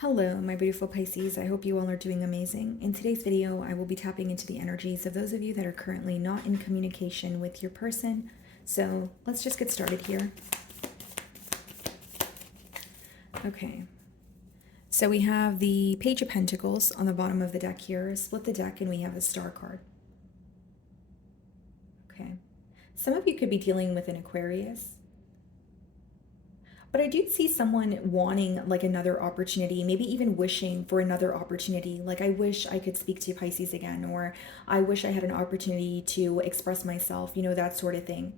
Hello, my beautiful Pisces. I hope you all are doing amazing. In today's video, I will be tapping into the energies of those of you that are currently not in communication with your person. So let's just get started here. Okay. So we have the Page of Pentacles on the bottom of the deck here. Split the deck and we have the Star card. Okay. Some of you could be dealing with an Aquarius. But I do see someone wanting like another opportunity, maybe even wishing for another opportunity. Like, I wish I could speak to Pisces again, or I wish I had an opportunity to express myself, that sort of thing.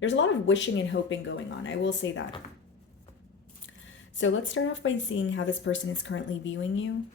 There's a lot of wishing and hoping going on. I will say that. So let's start off by seeing how this person is currently viewing you.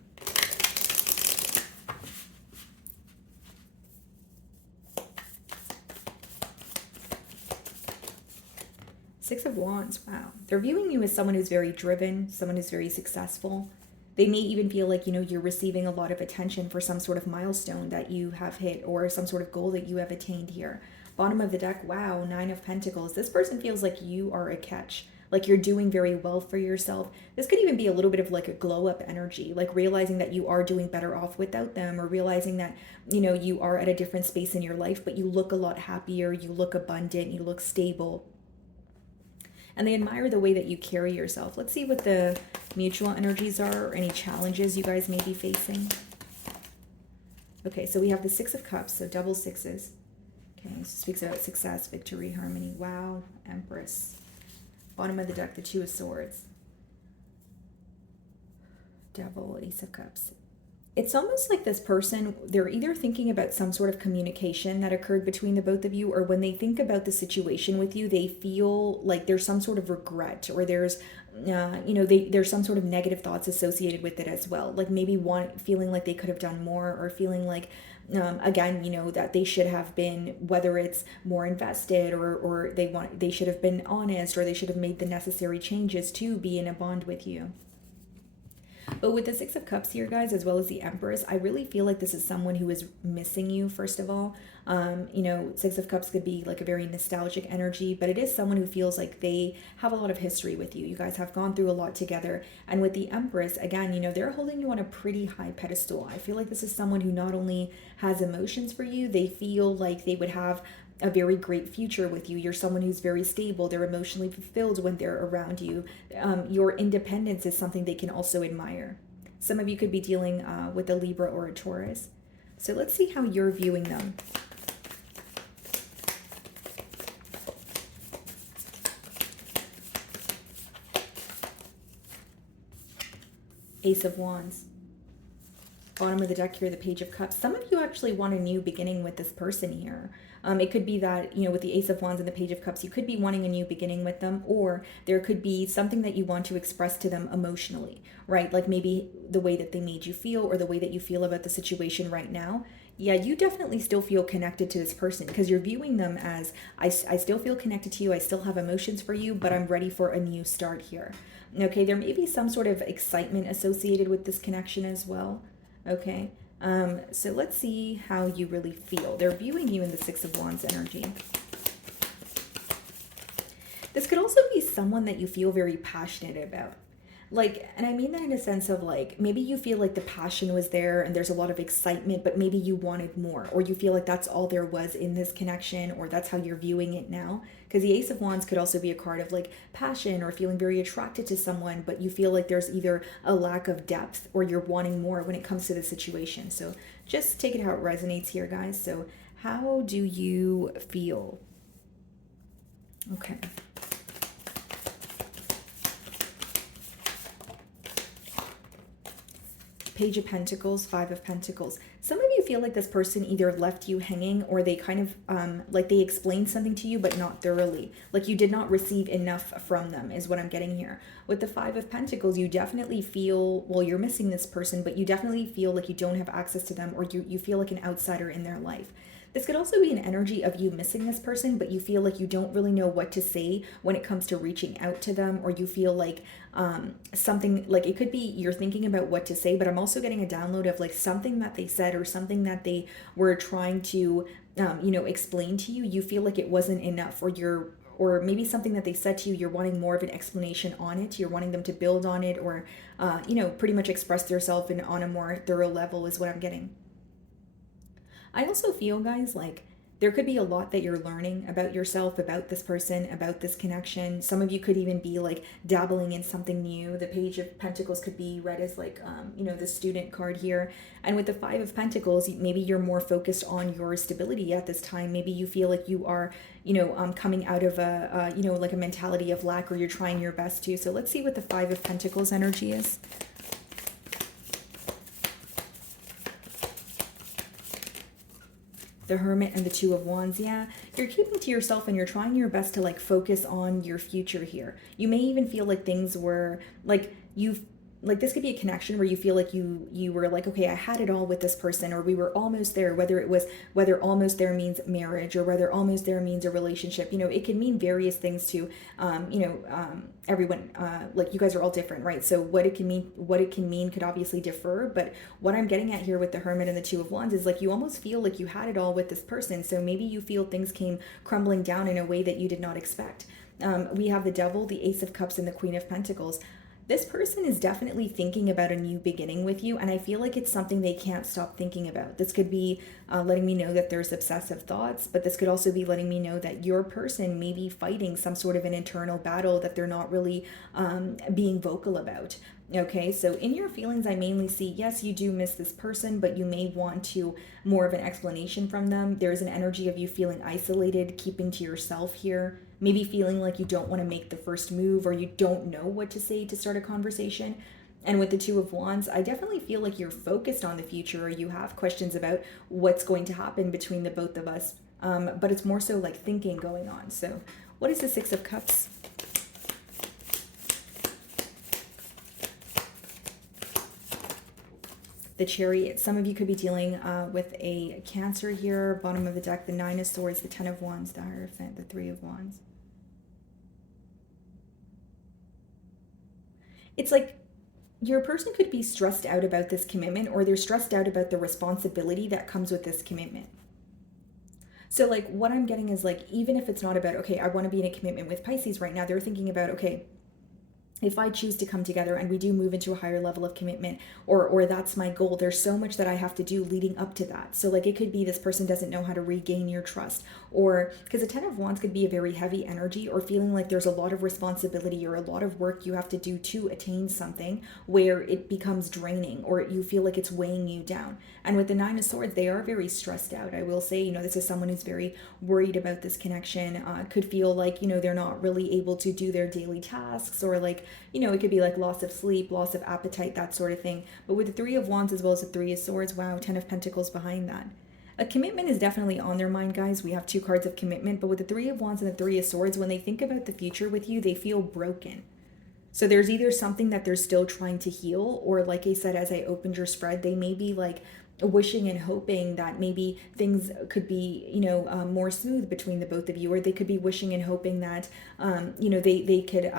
Six of Wands, wow. They're viewing you as someone who's very driven, someone who's very successful. They may even feel like, you're receiving a lot of attention for some sort of milestone that you have hit or some sort of goal that you have attained here. Bottom of the deck, wow, Nine of Pentacles. This person feels like you are a catch, like you're doing very well for yourself. This could even be a little bit of like a glow up energy, like realizing that you are doing better off without them, or realizing that, you are at a different space in your life, but you look a lot happier, you look abundant, you look stable. And they admire the way that you carry yourself. Let's see what the mutual energies are, or any challenges you guys may be facing. Okay, so we have the Six of Cups, so double sixes. Okay, so speaks about success, victory, harmony. Wow, Empress. Bottom of the deck, the Two of Swords. Devil, Ace of Cups. It's almost like this person, they're either thinking about some sort of communication that occurred between the both of you, or when they think about the situation with you, they feel like there's some sort of regret, or there's, there's some sort of negative thoughts associated with it as well. Like maybe feeling like they could have done more, or feeling like, again, that they should have been, whether it's more invested, or they should have been honest, or they should have made the necessary changes to be in a bond with you. But with the Six of Cups here, guys, as well as the Empress, I really feel like this is someone who is missing you, first of all. Six of Cups could be like a very nostalgic energy, but it is someone who feels like they have a lot of history with you. You guys have gone through a lot together. And with the Empress, again, they're holding you on a pretty high pedestal. I feel like this is someone who not only has emotions for you, they feel like they would have a very great future with you. You're someone who's very stable. They're emotionally fulfilled when they're around you. Your independence is something they can also admire. Some of you could be dealing with a Libra or a Taurus. So let's see how you're viewing them. Ace of Wands. Bottom of the deck here, the Page of Cups. Some of you actually want a new beginning with this person here. It could be that, with the Ace of Wands and the Page of Cups, you could be wanting a new beginning with them, or there could be something that you want to express to them emotionally, right? Like maybe the way that they made you feel, or the way that you feel about the situation right now. Yeah, you definitely still feel connected to this person, because you're viewing them as, I still feel connected to you, I still have emotions for you, but I'm ready for a new start here. Okay, there may be some sort of excitement associated with this connection as well. Okay, so let's see how you really feel. They're viewing you in the Six of Wands energy. This could also be someone that you feel very passionate about. Like, and I mean that in a sense of like, maybe you feel like the passion was there and there's a lot of excitement, but maybe you wanted more, or you feel like that's all there was in this connection, or that's how you're viewing it now. Because the Ace of Wands could also be a card of like passion, or feeling very attracted to someone, but you feel like there's either a lack of depth, or you're wanting more when it comes to the situation. So just take it how it resonates here, guys. So how do you feel? Okay. Page of Pentacles, Five of Pentacles. Some of you feel like this person either left you hanging, or they kind of, like they explained something to you, but not thoroughly. Like you did not receive enough from them, is what I'm getting here. With the Five of Pentacles, you definitely feel, well, you're missing this person, but you definitely feel like you don't have access to them, or you feel like an outsider in their life. This could also be an energy of you missing this person, but you feel like you don't really know what to say when it comes to reaching out to them, or you feel like something, like it could be you're thinking about what to say, but I'm also getting a download of like something that they said, or something that they were trying to, explain to you. You feel like it wasn't enough, or or maybe something that they said to you, you're wanting more of an explanation on it. You're wanting them to build on it, or, pretty much express themselves on a more thorough level is what I'm getting. I also feel, guys, like there could be a lot that you're learning about yourself, about this person, about this connection. Some of you could even be like dabbling in something new. The Page of Pentacles could be read as like, the student card here. And with the Five of Pentacles, maybe you're more focused on your stability at this time. Maybe you feel like you are, coming out of like a mentality of lack, or you're trying your best to. So let's see what the Five of Pentacles energy is. The Hermit and the Two of Wands. Yeah, you're keeping to yourself and you're trying your best to like focus on your future here. You may even feel like things were like this could be a connection where you feel like you were like, okay, I had it all with this person, or we were almost there, whether almost there means marriage, or whether almost there means a relationship. It can mean various things to everyone. Like, you guys are all different, right? So what it can mean could obviously differ, but what I'm getting at here with the Hermit and the Two of Wands is like you almost feel like you had it all with this person. So maybe you feel things came crumbling down in a way that you did not expect. We have the Devil, the Ace of Cups, and the Queen of Pentacles. This person is definitely thinking about a new beginning with you, and I feel like it's something they can't stop thinking about. This could be letting me know that there's obsessive thoughts, but this could also be letting me know that your person may be fighting some sort of an internal battle that they're not really being vocal about. Okay, so in your feelings, I mainly see, yes, you do miss this person, but you may want to more of an explanation from them. There's an energy of you feeling isolated, keeping to yourself here, maybe feeling like you don't want to make the first move, or you don't know what to say to start a conversation. And with the Two of Wands, I definitely feel like you're focused on the future, or you have questions about what's going to happen between the both of us. But it's more so like thinking going on. So what is the Six of Cups? The Chariot. Some of you could be dealing with a Cancer here. Bottom of the deck, the Nine of Swords, the Ten of Wands, the Hierophant, the Three of Wands. It's like your person could be stressed out about this commitment, or they're stressed out about the responsibility that comes with this commitment. So like what I'm getting is like, even if it's not about, okay, I want to be in a commitment with Pisces right now, they're thinking about, okay, if I choose to come together and we do move into a higher level of commitment, or that's my goal, there's so much that I have to do leading up to that. So like it could be this person doesn't know how to regain your trust, or because the Ten of Wands could be a very heavy energy, or feeling like there's a lot of responsibility or a lot of work you have to do to attain something, where it becomes draining, or you feel like it's weighing you down. And with the Nine of Swords, they are very stressed out. I will say, this is someone who's very worried about this connection, could feel like, they're not really able to do their daily tasks, or like, it could be like loss of sleep, loss of appetite, that sort of thing. But with the Three of Wands as well as the Three of Swords, wow, Ten of Pentacles behind that. A commitment is definitely on their mind, guys. We have two cards of commitment, but with the Three of Wands and the Three of Swords, when they think about the future with you, they feel broken. So there's either something that they're still trying to heal, or like I said, as I opened your spread, they may be like wishing and hoping that maybe things could be, more smooth between the both of you, or they could be wishing and hoping that, they could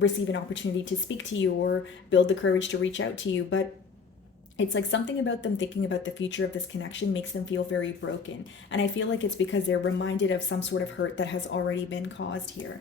receive an opportunity to speak to you, or build the courage to reach out to you. But it's like something about them thinking about the future of this connection makes them feel very broken. And I feel like it's because they're reminded of some sort of hurt that has already been caused here.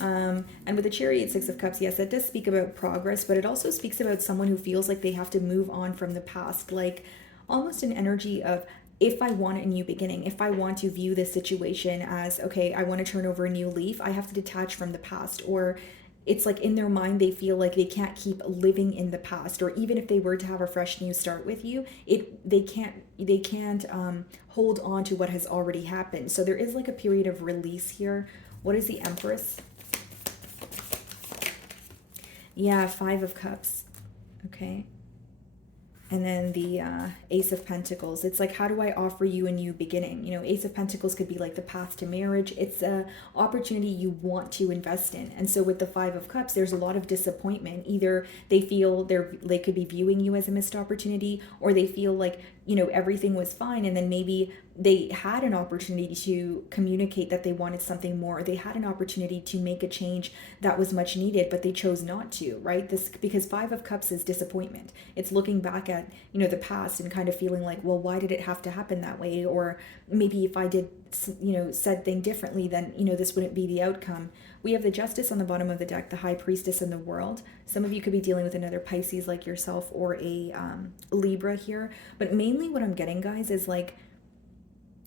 And with the Chariot, Six of Cups, yes, that does speak about progress, but it also speaks about someone who feels like they have to move on from the past, like almost an energy of, if I want a new beginning, if I want to view this situation as, okay, I want to turn over a new leaf, I have to detach from the past. Or it's like in their mind, they feel like they can't keep living in the past, or even if they were to have a fresh new start with you, they can't hold on to what has already happened. So there is like a period of release here. What is the Empress? Yeah, Five of Cups. Okay. And then the Ace of Pentacles. It's like, how do I offer you a new beginning? Ace of Pentacles could be like the path to marriage. It's a opportunity you want to invest in. And so with the Five of Cups, there's a lot of disappointment. Either they feel they could be viewing you as a missed opportunity, or they feel like, everything was fine, and then maybe they had an opportunity to communicate that they wanted something more, or they had an opportunity to make a change that was much needed, but they chose not to, right? Because Five of Cups is disappointment. It's looking back at, the past and kind of feeling like, well, why did it have to happen that way? Or maybe if I did said thing differently, then, this wouldn't be the outcome. We have the Justice on the bottom of the deck, the High Priestess in the World. Some of you could be dealing with another Pisces like yourself, or a Libra here. But mainly what I'm getting, guys, is like,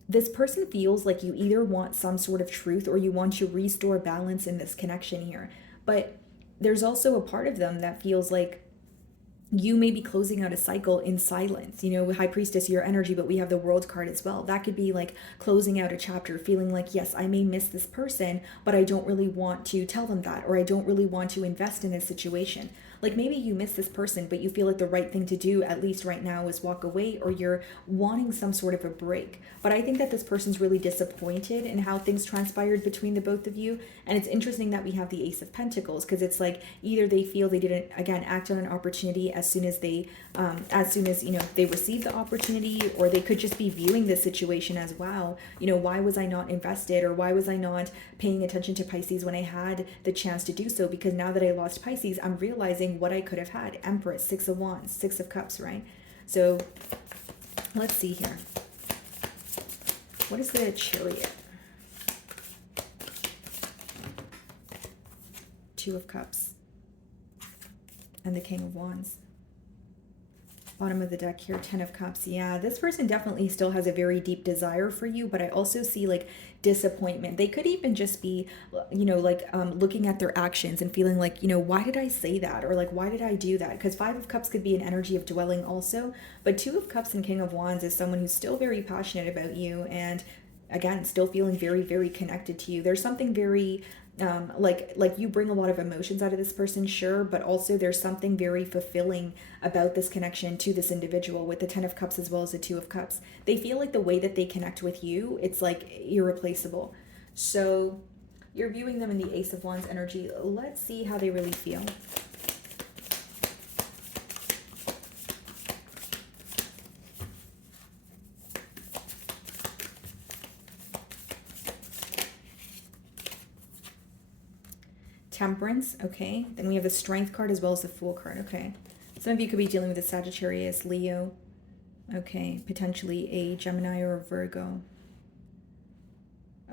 this person feels like you either want some sort of truth or you want to restore balance in this connection here. But there's also a part of them that feels like you may be closing out a cycle in silence. With High Priestess, your energy, but we have the World card as well. That could be like closing out a chapter, feeling like, yes, I may miss this person, but I don't really want to tell them that, or I don't really want to invest in this situation. Like, maybe you miss this person, but you feel like the right thing to do, at least right now, is walk away, or you're wanting some sort of a break. But I think that this person's really disappointed in how things transpired between the both of you. And it's interesting that we have the Ace of Pentacles, because it's like either they feel they didn't, again, act on an opportunity as soon as they they received the opportunity, or they could just be viewing this situation as, wow, why was I not invested, or why was I not paying attention to Pisces when I had the chance to do so? Because now that I lost Pisces, I'm realizing what I could have had. Empress, Six of Wands, Six of Cups, right? So let's see here. What is the Chariot? Two of Cups and the King of Wands. Bottom of the deck here, Ten of Cups. Yeah, this person definitely still has a very deep desire for you, but I also see like disappointment. They could even just be, looking at their actions and feeling like, why did I say that? Or like, why did I do that? Because Five of Cups could be an energy of dwelling also, but Two of Cups and King of Wands is someone who's still very passionate about you, and again, still feeling very, very connected to you. There's something very like you bring a lot of emotions out of this person, sure, but also there's something very fulfilling about this connection to this individual with the Ten of Cups as well as the Two of Cups. They feel like the way that they connect with you, it's like irreplaceable. So you're viewing them in the Ace of Wands energy. Let's see how they really feel. Temperance, okay. Then we have the Strength card as well as the Fool card, okay. Some of you could be dealing with a Sagittarius, Leo, okay, potentially a Gemini or a Virgo.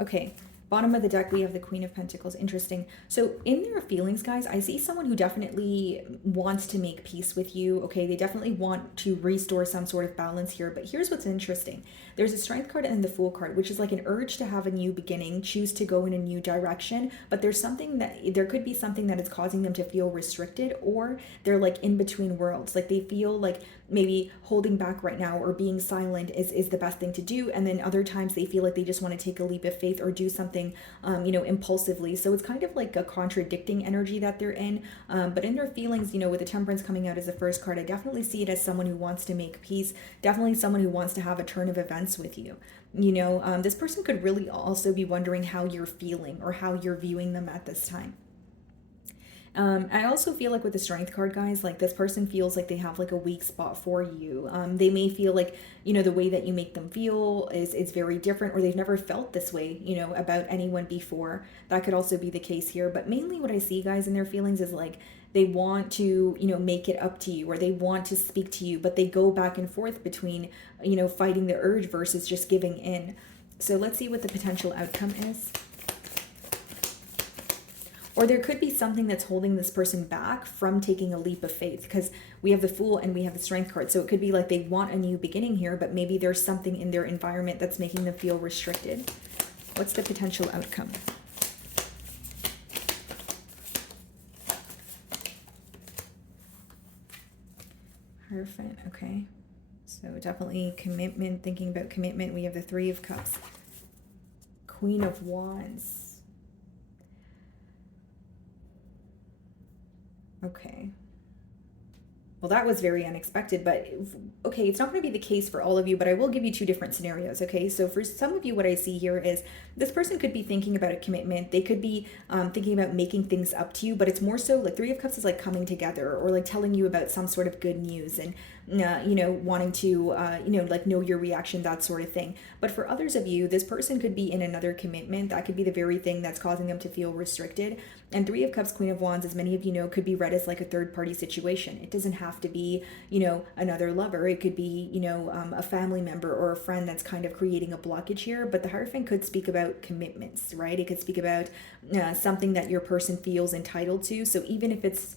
Okay, bottom of the deck, we have the Queen of Pentacles. Interesting. So in their feelings, guys, I see someone who definitely wants to make peace with you, okay. They definitely want to restore some sort of balance here, but here's what's interesting. There's a Strength card and the Fool card, which is like an urge to have a new beginning, choose to go in a new direction, but there could be something that is causing them to feel restricted, or they're like in between worlds. Like they feel like maybe holding back right now or being silent is the best thing to do, and then other times they feel like they just want to take a leap of faith or do something impulsively. So it's kind of like a contradicting energy that they're in, but in their feelings, with the Temperance coming out as the first card, I definitely see it as someone who wants to make peace, definitely someone who wants to have a turn of events with you. This person could really also be wondering how you're feeling or how you're viewing them at this time. I also feel like with the Strength card, guys, like this person feels like they have like a weak spot for you. They may feel like, the way that you make them feel is very different, or they've never felt this way, about anyone before. That could also be the case here. But mainly what I see, guys, in their feelings is like they want to, make it up to you, or they want to speak to you, but they go back and forth between, fighting the urge versus just giving in. So let's see what the potential outcome is. Or there could be something that's holding this person back from taking a leap of faith, because we have the Fool and we have the Strength card. So it could be like they want a new beginning here, but maybe there's something in their environment that's making them feel restricted. What's the potential outcome? Perfect. Okay. So definitely commitment, thinking about commitment. We have the Three of Cups, Queen of Wands. Okay. Well, that was very unexpected, but okay, it's not going to be the case for all of you, but I will give you two different scenarios, okay? So for some of you, what I see here is this person could be thinking about a commitment. They could be thinking about making things up to you, but it's more so like Three of Cups is like coming together, or like telling you about some sort of good news, and wanting to, like know your reaction, that sort of thing. But for others of you, this person could be in another commitment. That could be the very thing that's causing them to feel restricted. And Three of Cups, Queen of Wands, as many of you know, could be read as like a third party situation. It doesn't have to be, another lover. It could be, a family member or a friend that's kind of creating a blockage here. But the Hierophant could speak about commitments, right? It could speak about something that your person feels entitled to. So even if it's,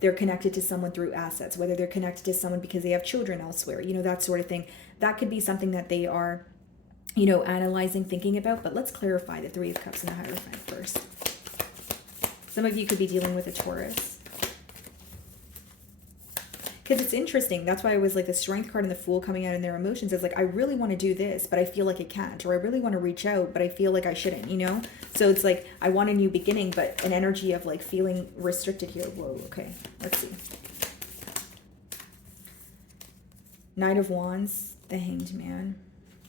they're connected to someone through assets, whether they're connected to someone because they have children elsewhere, that sort of thing, that could be something that they are, analyzing, thinking about. But let's clarify the Three of Cups and the Hierophant first. Some of you could be dealing with a Taurus. Because it's interesting. That's why I was like the Strength card and the Fool coming out in their emotions is like, I really want to do this, but I feel like I can't. Or I really want to reach out, but I feel like I shouldn't, So it's like, I want a new beginning, but an energy of like feeling restricted here. Whoa, okay. Let's see. Knight of Wands, the Hanged Man.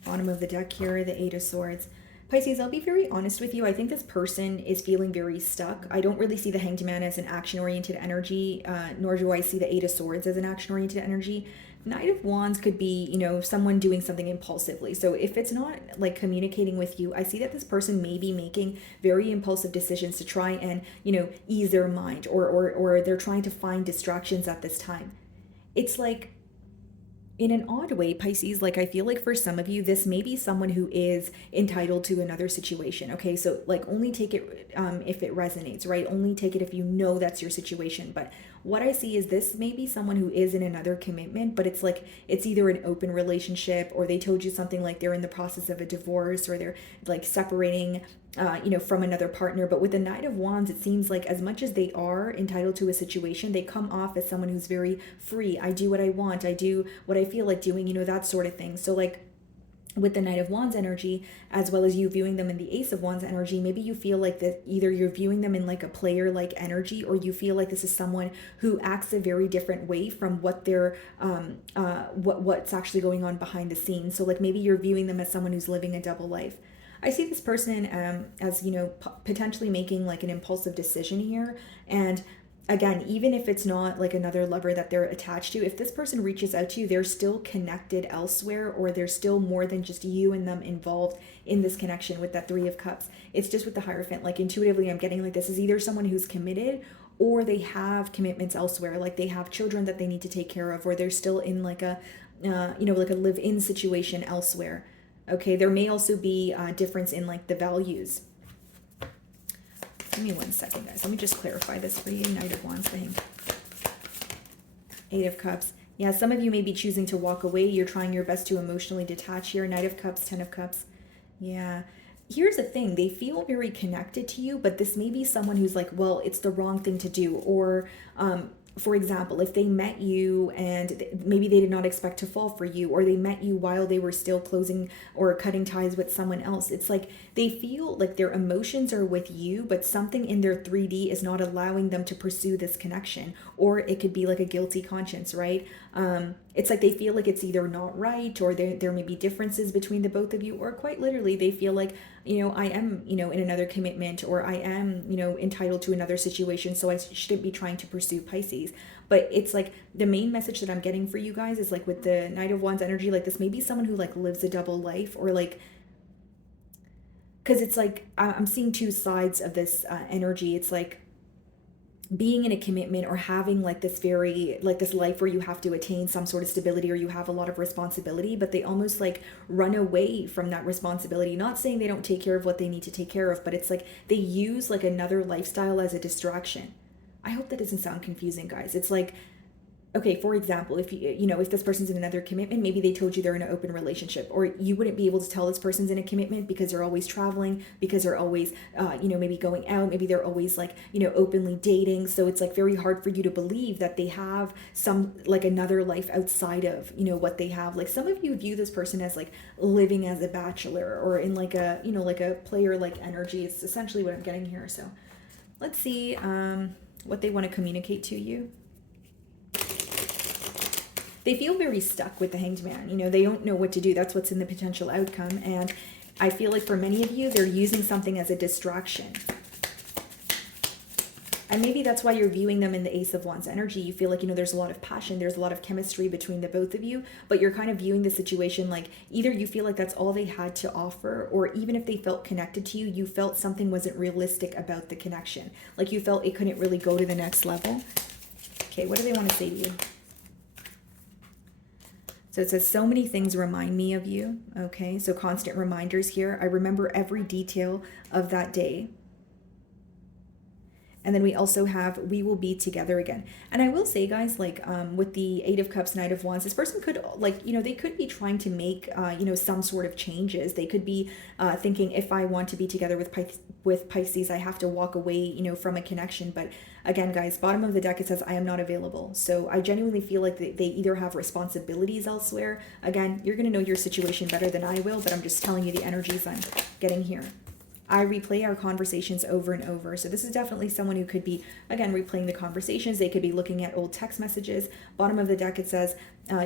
Bottom of the deck here, the Eight of Swords. Pisces, I'll be very honest with you. I think this person is feeling very stuck. I don't really see the Hanged Man as an action-oriented energy, nor do I see the Eight of Swords as an action-oriented energy. Knight of Wands could be, someone doing something impulsively. So if it's not like communicating with you, I see that this person may be making very impulsive decisions to try and, ease their mind, or they're trying to find distractions at this time. It's like, in an odd way, Pisces, like I feel like for some of you, this may be someone who is entitled to another situation. Okay, so like only take it if it resonates, right? Only take it if you know that's your situation. But what I see is this may be someone who is in another commitment, but it's like it's either an open relationship, or they told you something like they're in the process of a divorce, or they're like separating from another partner. But with the Knight of Wands, it seems like as much as they are entitled to a situation, they come off as someone who's very free. I do what I want. I do what I feel like doing, that sort of thing. So like with the Knight of Wands energy, as well as you viewing them in the Ace of Wands energy, maybe you feel like that either you're viewing them in like a player like energy, or you feel like this is someone who acts a very different way from what they're what's actually going on behind the scenes. So like maybe you're viewing them as someone who's living a double life. I see this person as, potentially making like an impulsive decision here. And again, even if it's not like another lover that they're attached to, if this person reaches out to you, they're still connected elsewhere, or there's still more than just you and them involved in this connection with that Three of Cups. It's just with the Hierophant, like intuitively I'm getting like this is either someone who's committed, or they have commitments elsewhere, like they have children that they need to take care of, or they're still in like a, like a live-in situation elsewhere. Okay, there may also be a difference in like the values. Give me 1 second, guys. Let me just clarify this for you. Knight of Wands thing. Eight of Cups. Yeah, some of you may be choosing to walk away. You're trying your best to emotionally detach here. Knight of Cups, 10 of Cups. Yeah. Here's the thing. They feel very connected to you, but this may be someone who's like, well, it's the wrong thing to do. Or, for example, if they met you and maybe they did not expect to fall for you, or they met you while they were still closing or cutting ties with someone else, it's like they feel like their emotions are with you, but something in their 3D is not allowing them to pursue this connection. Or it could be like a guilty conscience, right? It's like they feel like it's either not right, or there may be differences between the both of you, or quite literally they feel like, I am, in another commitment, or I am, entitled to another situation, so I shouldn't be trying to pursue Pisces. But it's like the main message that I'm getting for you guys is like with the Knight of Wands energy, like this may be someone who like lives a double life, or like, because it's like I'm seeing two sides of this energy. It's like being in a commitment, or having like this life where you have to attain some sort of stability, or you have a lot of responsibility, but they almost like run away from that responsibility. Not saying they don't take care of what they need to take care of, but it's like they use like another lifestyle as a distraction. I hope that doesn't sound confusing, guys. It's like, okay, for example, if if this person's in another commitment, maybe they told you they're in an open relationship, or you wouldn't be able to tell this person's in a commitment because they're always traveling, because they're always, maybe going out, maybe they're always like, openly dating. So it's like very hard for you to believe that they have some like another life outside of, what they have. Like some of you view this person as like living as a bachelor, or in like a, like a player like energy. It's essentially what I'm getting here. So let's see what they want to communicate to you. They feel very stuck with the Hanged Man. They don't know what to do. That's what's in the potential outcome. And I feel like for many of you, they're using something as a distraction. And maybe that's why you're viewing them in the Ace of Wands energy. You feel like, there's a lot of passion, there's a lot of chemistry between the both of you, but you're kind of viewing the situation like either you feel like that's all they had to offer, or even if they felt connected to you, you felt something wasn't realistic about the connection. Like you felt it couldn't really go to the next level. Okay, what do they want to say to you? So it says, so many things remind me of you. Okay, so constant reminders here. I remember every detail of that day. And then we also have, we will be together again. And I will say, guys, like with the Eight of Cups, Knight of Wands, this person could, like, they could be trying to make, some sort of changes. They could be thinking, if I want to be together with Pisces, I have to walk away, from a connection. But again, guys, bottom of the deck, it says, I am not available. So I genuinely feel like they either have responsibilities elsewhere. Again, you're going to know your situation better than I will, but I'm just telling you the energies I'm getting here. I replay our conversations over and over. So this is definitely someone who could be, again, replaying the conversations. They could be looking at old text messages. Bottom of the deck, it says,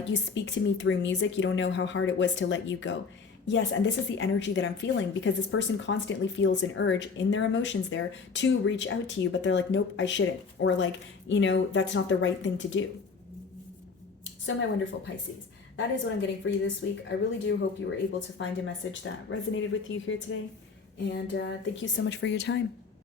you speak to me through music. You don't know how hard it was to let you go. Yes, and this is the energy that I'm feeling, because this person constantly feels an urge in their emotions there to reach out to you, but they're like, nope, I shouldn't. Or like, that's not the right thing to do. So my wonderful Pisces, that is what I'm getting for you this week. I really do hope you were able to find a message that resonated with you here today. And thank you so much for your time.